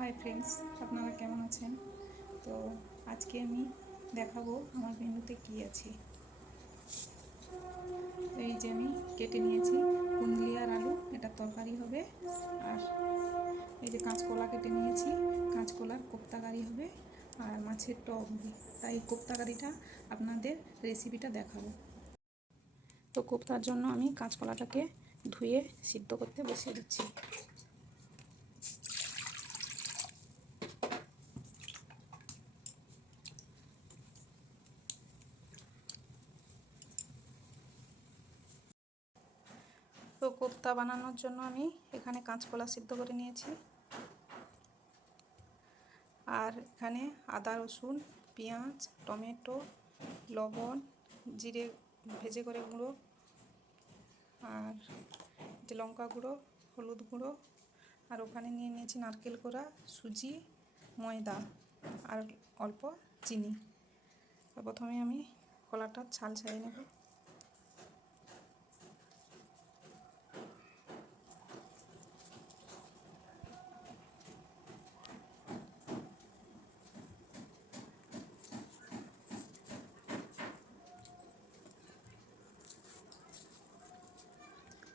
Hi friends, আপনারা কেমন আছেন? তো আজকে আমি দেখাবো আমার মেনুতে কী আছে। এই যে আমি কেটে নিয়েছি কুন্দলি আর আলু, এটা তরকারি হবে। আর এই যে কাঁচকলা কেটে নিয়েছি, কাঁচকলার কোপ্তাকারি হবে। আর মাছের টক হবে। তাই কোপ্তাকারিটা আপনাদের রেসিপিটা দেখাবো। তো কোপ্তার জন্য আমি কাঁচকলাটাকে ধুয়ে সিদ্ধ করতে বসিয়ে দিচ্ছি। তো কোপ্তা বানানোর জন্য আমি এখানে কাঁচকলা সিদ্ধ করে নিয়েছি। আর এখানে আদা, রসুন, পেঁয়াজ, টমেটো, লবণ, জিরে ভেজে করে গুঁড়ো, আর যে লঙ্কা গুঁড়ো, হলুদ গুঁড়ো, আর ওখানে নিয়ে নিয়েছি নারকেল কোড়া, সুজি, ময়দা আর অল্প চিনি। তো প্রথমে আমি কলাটার ছাল ছাড়িয়ে নেব।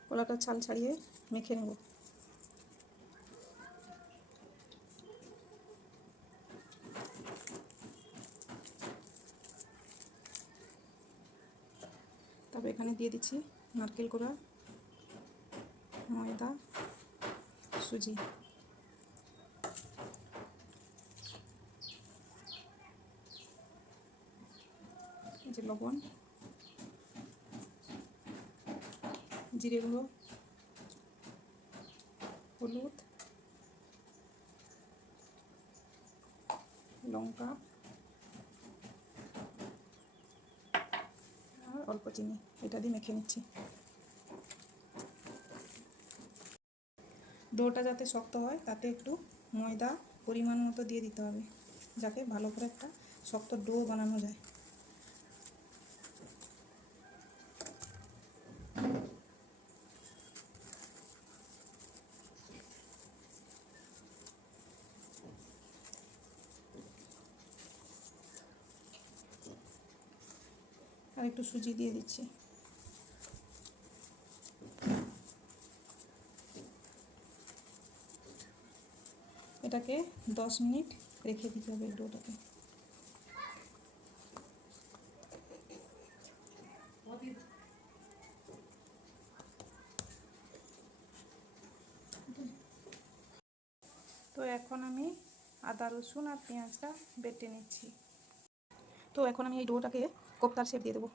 কলাটার ছাল ছাড়িয়ে মেখে নেব। তবে এখানে দিয়ে দিচ্ছি নারকেল কোড়া, ময়দা, সুজি, যে লবণ, জিরে গুঁড়ো, হলুদ, লঙ্কা আর অল্প চিনি, এটা দিয়ে মেখে নিচ্ছি। ডোটা যাতে শক্ত হয় তাতে একটু ময়দা পরিমাণ মতো দিয়ে দিতে হবে, যাতে ভালো করে একটা শক্ত ডো বানানো যায়। আর একটু সুজি দিয়ে দিচ্ছি। এটাকে 10 মিনিট রেখে দিতে হবে ডোটাকে। তো এখন আমি আদা, রসুন আর পেঁয়াজটা বেটে নিচ্ছি। তো এখন আমি এই ডোটাকে কোপ্তার শেপ দিয়ে দেবো।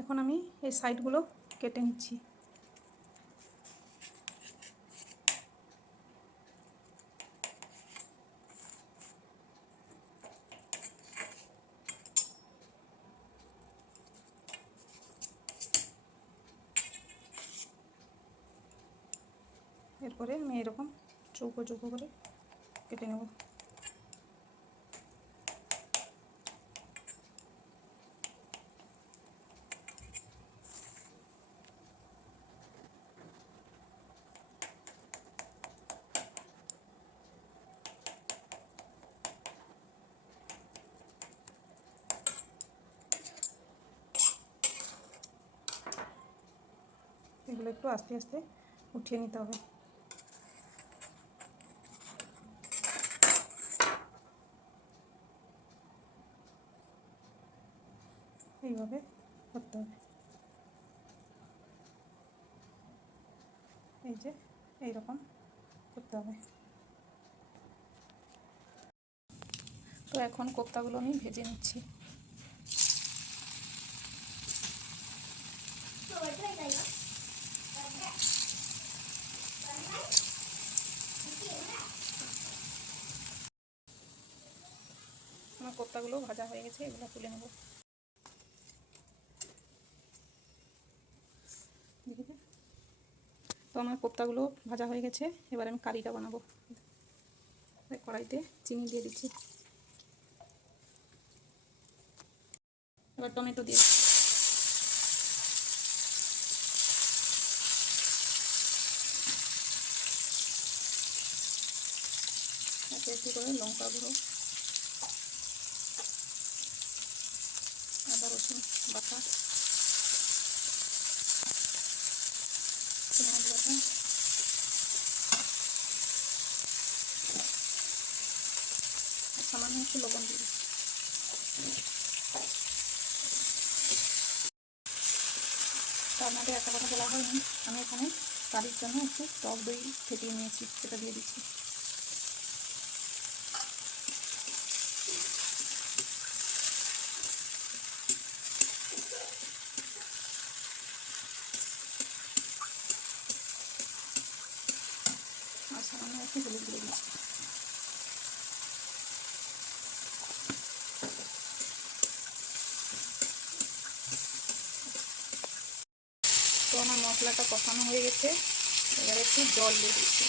এখন আমি এই সাইডগুলো কেটে নিচ্ছি। এরপরে আমি এরকম চৌকো চৌকো করে কেটে নেব। এগুলো একটু আস্তে আস্তে উঠিয়ে নিতে হবে। এইভাবে করতে হবে। এই যে এইরকম করতে হবে। তো এখন কোপ্তাগুলো আমি ভেজে নিচ্ছি। আমার কোপ্তাগুলো ভাজা হয়ে গেছে, এগুলো তুলে নেব। তো আমার কোপ্তাগুলো ভাজা হয়ে গেছে, এবার আমি কারিটা বানাবো। কড়াইতে চিনি দিয়ে দিচ্ছি, এবার টমেটো দিয়ে একটু করে লঙ্কা গুঁড়ো, আদা রসুন বাটা, পেঁয়াজ বাটা, সামান্য একটু লবণ দিয়ে দিচ্ছি। রান্নাতে একটা কথা বলা হয়নি, আমি এখানে কারির জন্য একটু টক দই ফেটিয়ে নিয়েছি, সেটা দিয়ে দিচ্ছি। আর সামান্য একটু হলুদ দিয়ে দিচ্ছি। তো আমার মশলাটা কষানো হয়ে গেছে, এবার একটু জল দিয়ে দিচ্ছি।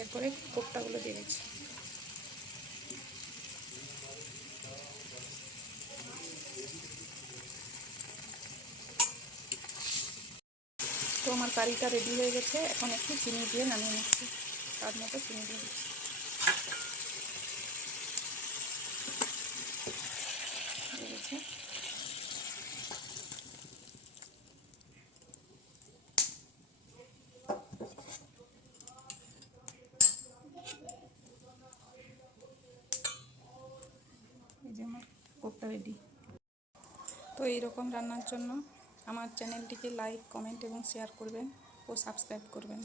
এরপরে কোপ্তাগুলো দিয়ে দিচ্ছি। তো আমার কারিটা রেডি হয়ে গেছে, এখন একটু চিনি দিয়ে নামিয়ে নিচ্ছি, তার মতো চিনি দিয়ে দিচ্ছি। এই যে আমার কোপ্তা রেডি। তো এইরকম রান্নার জন্য আমার চ্যানেলটিকে লাইক, কমেন্ট এবং শেয়ার করবেন ও সাবস্ক্রাইব করবেন।